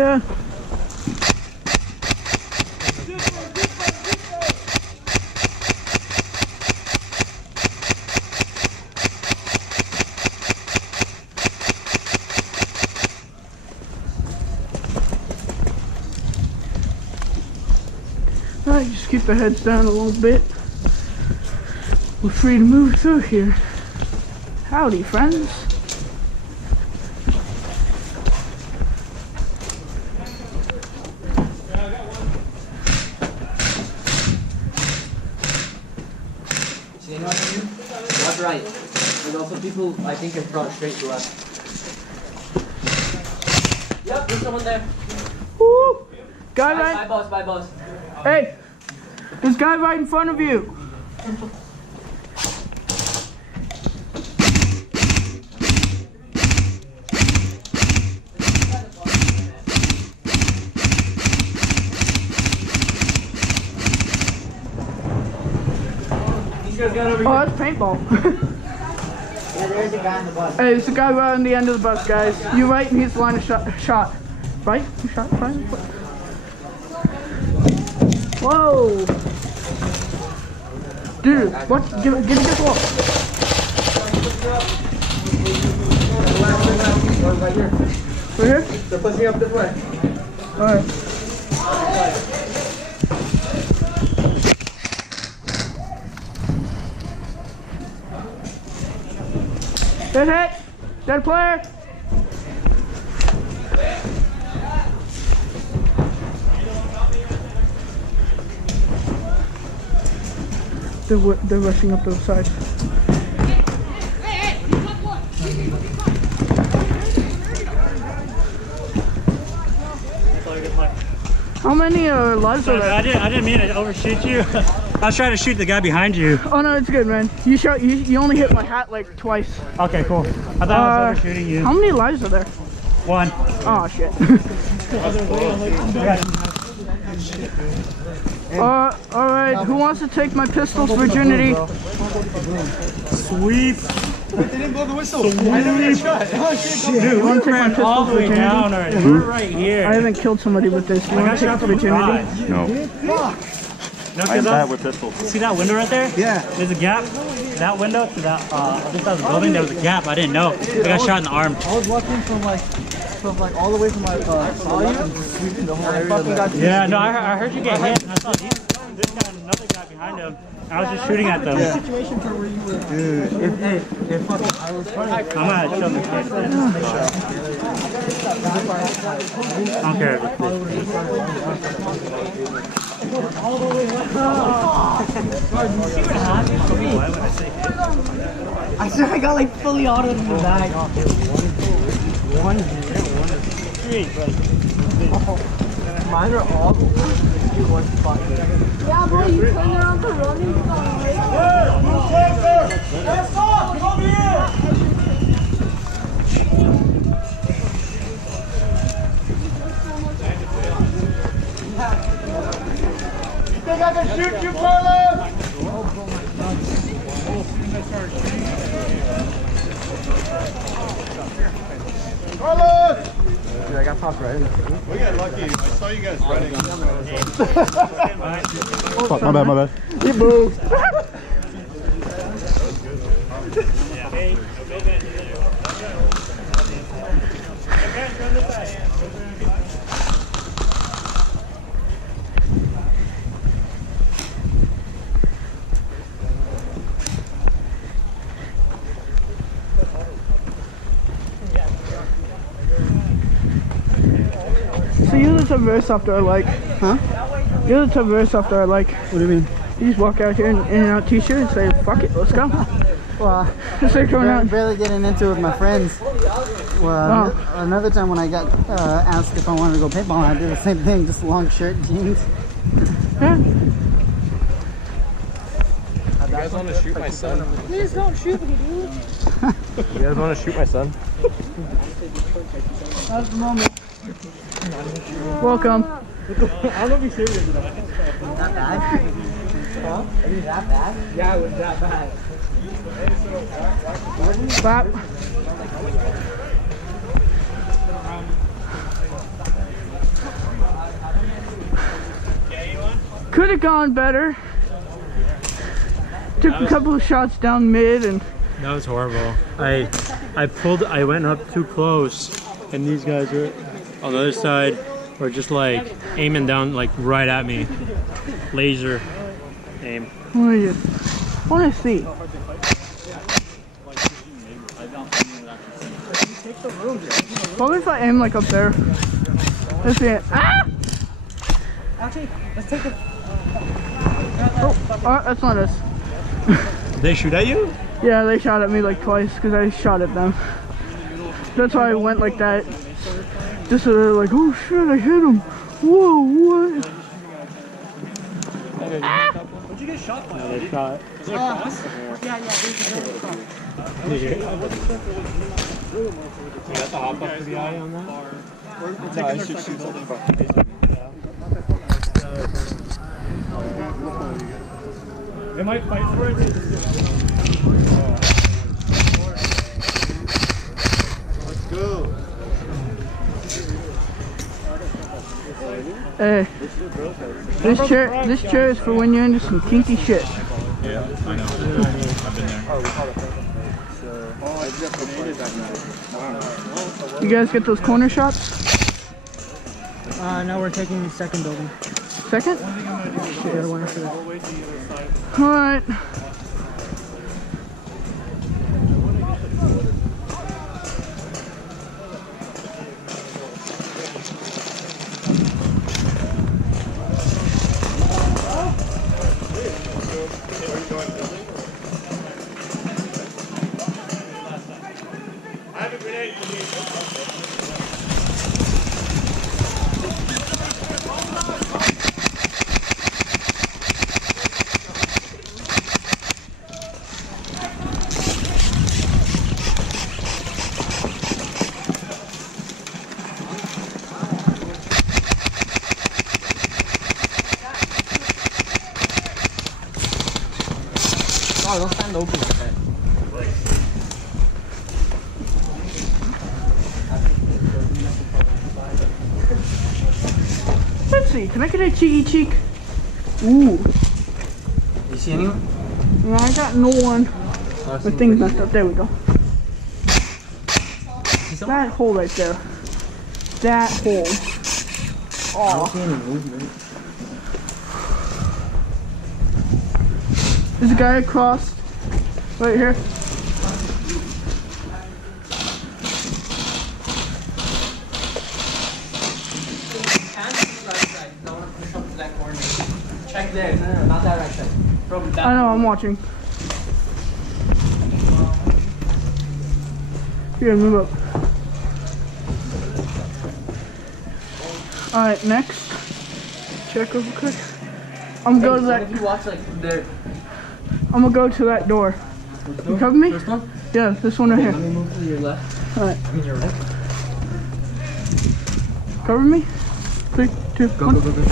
Yeah. Alright, just keep the heads down a little bit. We're free to move through here. Howdy, friends. See anyone on you? Left, right. There's also people, I think, in front, straight to left. Yep, there's someone there. Woo! Guy right. Bye, boss. Hey! This guy right in front of you. Oh, that's paintball. Yeah, there's a guy on the bus. Hey, there's a guy right on the end of the bus, guys. You right, and he's the line of shot. Right? You shot? Right? Whoa! Dude, what? Give me this wall. Right here. Right here? They're pushing up this way. Alright. Dead hit! Dead player! They're rushing up the side. How many lives are there? I didn't mean to overshoot you. I was trying to shoot the guy behind you. Oh no, it's good, man. You only hit my hat like twice. Okay, cool. I thought I was overshooting you. How many lives are there? One. Oh shit. Alright, who wants to take my pistol's virginity? Sweep. They didn't blow the whistle. I never got shot. Oh shit, Dude, wanna we take my ran all the way pistol's down already. We're right here. I haven't killed somebody with this. You I want got to take shot the from virginity? behind. No. fuck. No, I'm bad with pistols. see that window right there? Yeah. There's a gap. That window to that this side of the building, there was a gap. I didn't know. I got shot in the arm. I was walking from like all the way from my saw you and just sweeping the whole area. Yeah, no, I heard you get hit. And I saw this guy and another guy behind him. And I was just shooting at them. Yeah. Situation for where you were. Dude, if fucking I was trying. I'm gonna show the kid. I don't care. All the way left. I swear I got like fully autoed in the back. Mine are all one spot. Yeah, bro, you turn around to running. Airsoft, come here! You think I can shoot you, Carlos? Carlos! Dude, I got popped right in the face. We got lucky. I saw you guys running. Fuck, my bad. You moved. So you're the type of airsofter I like. Huh? You're the type of airsofter I like. What do you mean? You just walk out here in and out t-shirt and say, fuck it, let's go. Well, Just start coming out. barely getting into it with my friends. Well, another time when I got asked if I wanted to go paintballing, I did the same thing, just long shirt, jeans. Yeah. You guys want to shoot my son? Please don't shoot me, dude. You guys want to shoot my son? That's the moment. Welcome. I don't know if he's serious or not. That bad? Huh? Are you that bad? Yeah, it was that bad. Clap. Could have gone better. Took a couple of shots down mid and That was horrible. I went up too close, and these guys were on the other side, were just like aiming down like right at me. Laser aim. what I see. What if I aim like up there? Let's see it. Ah! Actually, let's take it. Oh, that's not us. They shoot at you? Yeah, they shot at me like twice because I shot at them. That's why I went like that. Just so they're like, oh shit, I hit him. Whoa, what? Ah! What'd you get shot by? No, they shot. Is it across? Yeah, there's a across. You got the hop up to the eye on that? No, I should shoot something behind. They might fight for it. Let's go. Hey, this chair is for when you're into some kinky shit. Yeah, I know. I've been there. You guys get those corner shots? No, we're taking the second building. Second? The other one after that. Alright. Oh, don't stand open like that. Let's see, can I get a cheeky cheek? Ooh. You see anyone? No, I got no one. The thing's messed up. There we go. That hole right there. That hole. I don't see any movement. There's a guy across. Right here. Check there. No, not that right side. Probably that. I know, I'm watching. Here, move up. Alright, next. Check real quick. I'm gonna go to that. If you watch like from there. I'm gonna go to that door. You cover me? First one? Yeah, this one right Let here. me move to your left. Alright, I mean your right. cover me. 3, 2, 1. Go, go, go, go.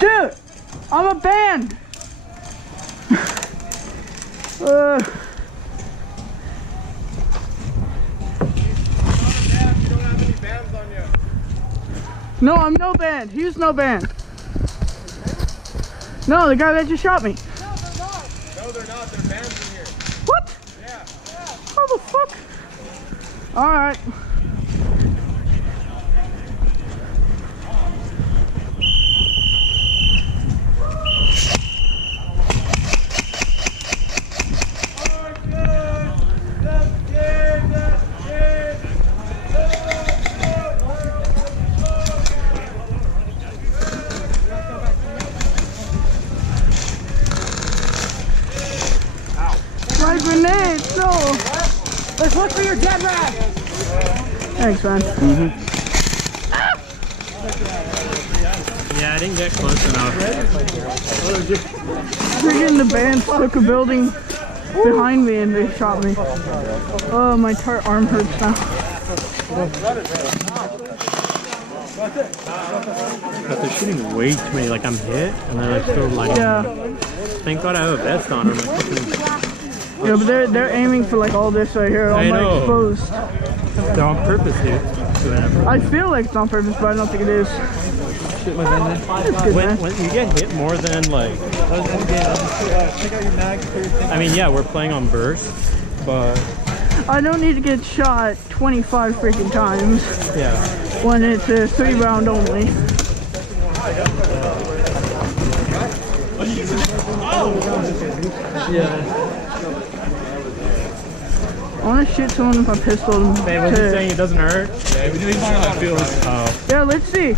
Dude, I'm a band. No, I'm no band. He's no band. No, the guy that just shot me. No, they're not. They're bands in here. What? Yeah. How the fuck? All right. My grenade, no! Let's look for your dead rat! Thanks, man. Yeah, Yeah, I didn't get close enough. Freaking the band took a building behind me and they shot me. Oh, my arm hurts now. But they're shooting way too many. Like I'm hit, and they're like still lighting. Yeah. Thank God I have a vest on. Or my fucking... Yeah, but they're aiming for like all this right here. All I my know. exposed. They're on purpose, dude. Whatever. I feel like it's on purpose, but I don't think it is. It's good, man. When you get hit more than like, I mean, yeah, we're playing on burst, but I don't need to get shot 25 freaking times yeah. when it's a 3-round only. Yeah. I want to shoot someone with my pistol. Hey, was he saying it doesn't hurt? Yeah, we didn't know how it feels. Oh. Yeah, let's see.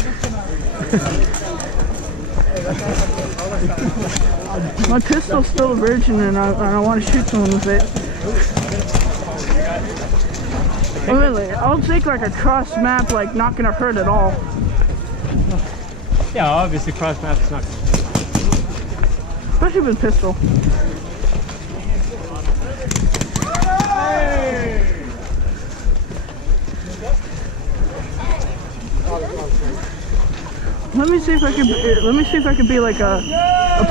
My pistol's still a virgin and I want to shoot someone with it. Oh, really, I'll take like a cross map, like not gonna hurt at all. Yeah, obviously cross map is not. Especially with a pistol. Let me see if I could. Let me see if I could be like a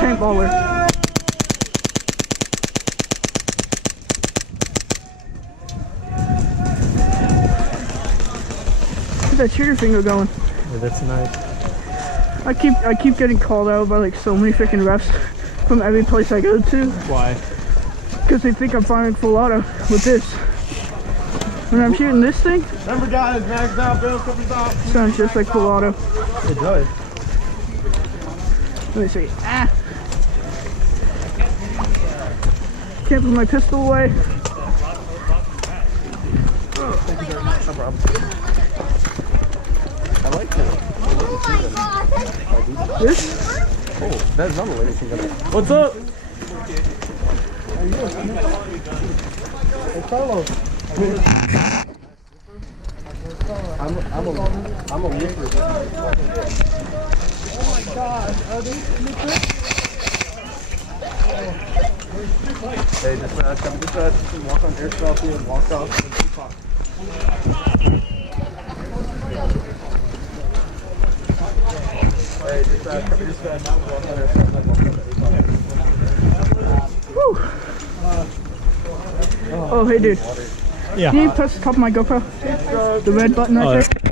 paintballer. Get that trigger finger going. Yeah, that's nice. I keep getting called out by like so many freaking refs from every place I go to Why? because they think I'm firing full auto with this. When I'm shooting this thing, Remember guys, max out, Bill, comes out. it sounds just like full auto. It does. Let me see. Ah! Can't put my pistol away. I like this. This? Oh, that's another lady. What's up? Hey, Carlos. I'm a leaper. Oh my God. Are these Hey, just come to that. Walk on Airsofting and walk off and keep on. Hey, just come to that. Walk on Airsofting and walk on. Oh, hey dude. Yeah. Can you press the top of my GoPro? The red button right there?